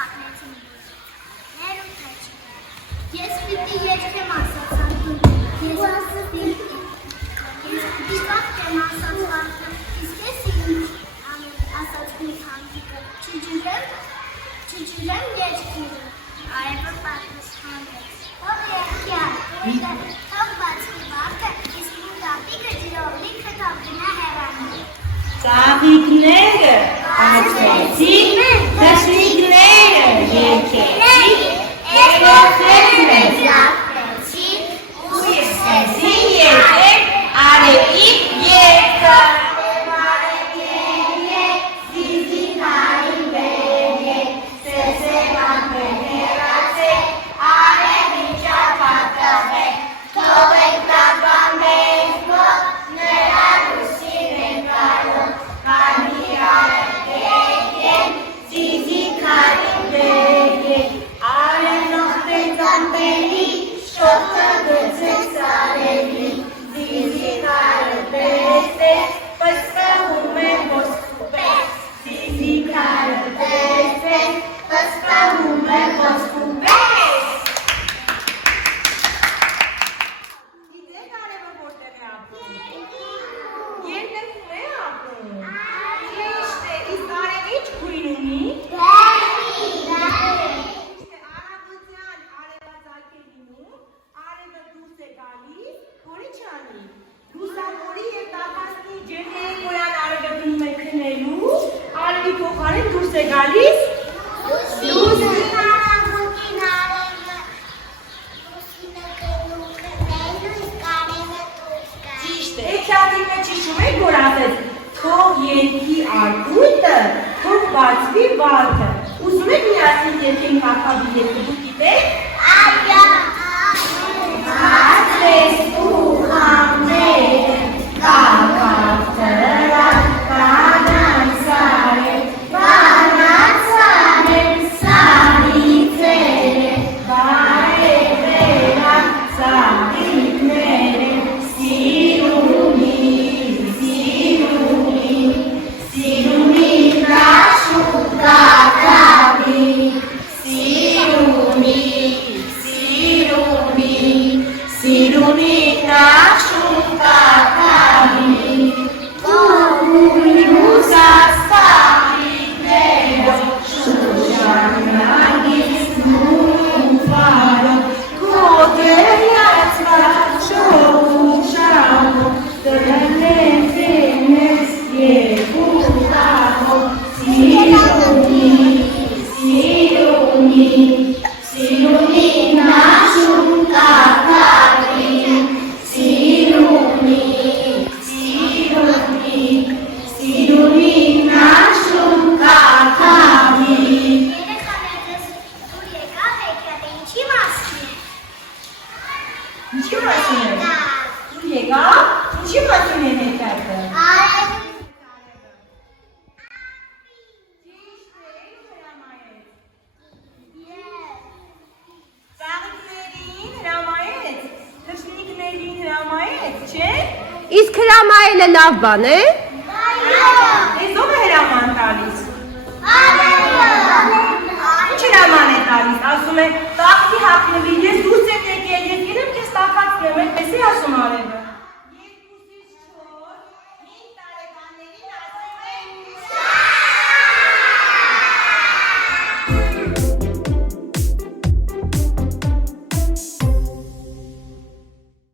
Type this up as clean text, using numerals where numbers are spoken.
հատնեցին ներու թաչիկը։ Ես պիտի երկեմ ասացան դու, ես պիտի վաղտեմ ասաց վաղտը, իսկ ես ինչ ասաց մի խանթիկը, չջուրեմ երկիրը, արևը պատմասխանեց, հող երկյալ, հող բացքի վաղտը, իսկ մու տապիկը ջրով լիքը տապինա հեղանում։ Ծաղիկները անցեցին, թշնիկները երկեցին, երբոքները մեզ լապեցին, ու սկսեցին երկել արևի երկը։ Արև երեք, զիզին արին բերեք, սեսեման բերացեք, արևի ճապատավեք, թողեք տապանեք մոտ, նրա լուսին են կարող, քանի արև եկեք, զիզին քարին բերեք, արև նոխտեք ծամպերի, շողտը գծեք սարերի, զիզին արև տեսեք, պսպահում է ոսկու պես, զիզին արև տեսեք, պսպահում է ոսկու պես։ Գիտեք արևը որտեղ է ապրում։ Երկնքում է ապրում։ Ճիշտ է, իսկ արևը ինչ գույն ունի։ Արագության արևածագի լինում, արևը դուրս է գալիս, որ ինչ անի։ Լուսավորի և տաքացնի ջերմերի կոյան արևը գնում է քնելու, արևի փոխարեն դուրս է գալիս լուսին Արավոտին արևը, լուսինը գնում քնելու, իսկ արևը դուրս գալիս։ Ճիշտ է, էքյատի մեջ հիշում եք, որ ասեց, թող երկի արկույտը, թող բացվի վարդը։ Ուզում եք միասին երկենք հաղթավի երկը, դուք գիտեք։ Այո, Հացես ու համները, կակավ տրան, կանան սարել, կանան սարել, սարի ծերը, բարևերան, սարիկները, սիրունի, նաշու կակավի, սիրունի, նաշու կակավի, կողույնուս ասպաղիկներով, շուշանագից մուվարով, կոտերյացված շողուշանով, տրնեցենես երկուտաղով, սիրունի, նաշուն կակավի, սիրունի, նաշուն կակավի։ երեխաներս դուր եկավ եկյատը ինչի մասին է։ Ինչի մասին է։ Դուր եկավ, ինչի մասին է հեքիաթը։ Արևի Ծաղիկներին հրամայեց, թշնիկներին հրամայեց, չէ՞։ Իսկ հրամայելը լավ բան է։ Ես ով է հրաման տալիս։ Ինչ հրաման է տալիս, ասում է, տախտի հապնվի, ես դուրս եք եկել, ես գիտեմ քեզ տակացնեմ, այդպես է ասում արևը։